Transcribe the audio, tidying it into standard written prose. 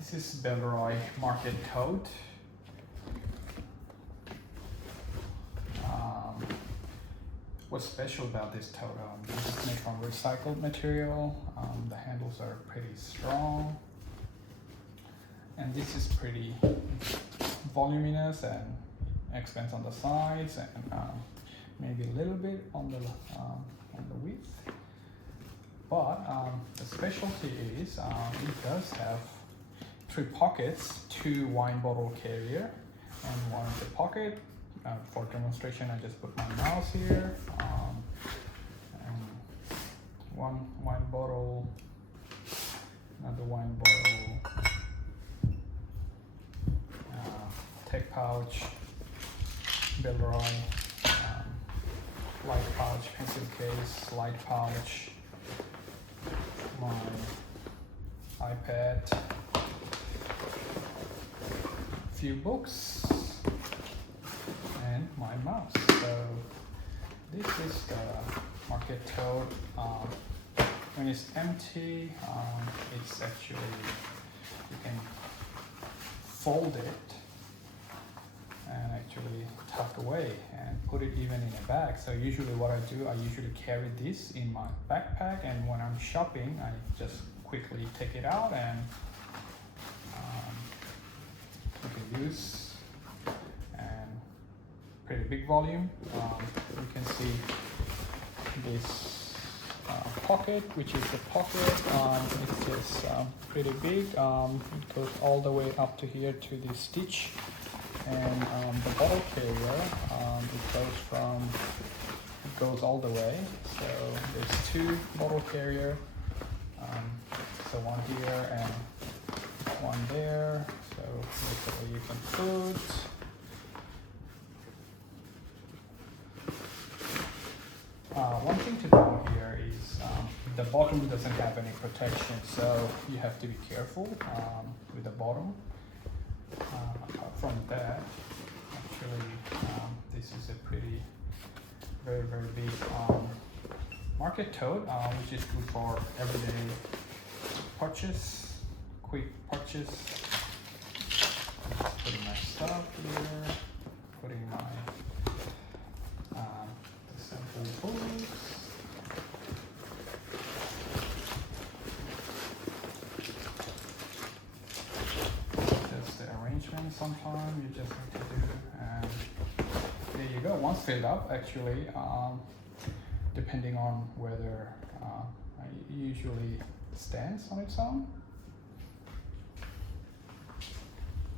This is Bellroy Market Tote. What's special about this tote? This is made from recycled material. The handles are pretty strong, and this is pretty voluminous and expands on the sides and maybe a little bit on the width. But the specialty is it does have 3 pockets, 2 wine bottle carrier and 1 zip pocket. For demonstration, I just put my mouse here, and 1 wine bottle, another wine bottle, tech pouch, Bellroy, light pouch, pencil case, light pouch, my iPad, few books, and my mouse. So this is the Market Tote. When it's empty, it's actually, you can fold it and actually tuck away and put it even in a bag. So usually what I do, I usually carry this in my backpack, and when I'm shopping, I just quickly take it out and you can use, and pretty big volume. You can see this pocket, which is the pocket. It is pretty big. It goes all the way up to here to the stitch, and the bottle carrier, it goes all the way. So there's 2 bottle carrier, so 1 here and 1 there. So basically you can put one thing to know here is the bottom doesn't have any protection, so you have to be careful with the bottom. Apart from that, actually this is a pretty very big Market Tote, which is good for everyday purchase, quick purchase. Just putting my stuff here, putting my sample books. Just the arrangement sometimes you just need to do, and there you go. Once filled up, actually, depending on whether it usually stands on its own.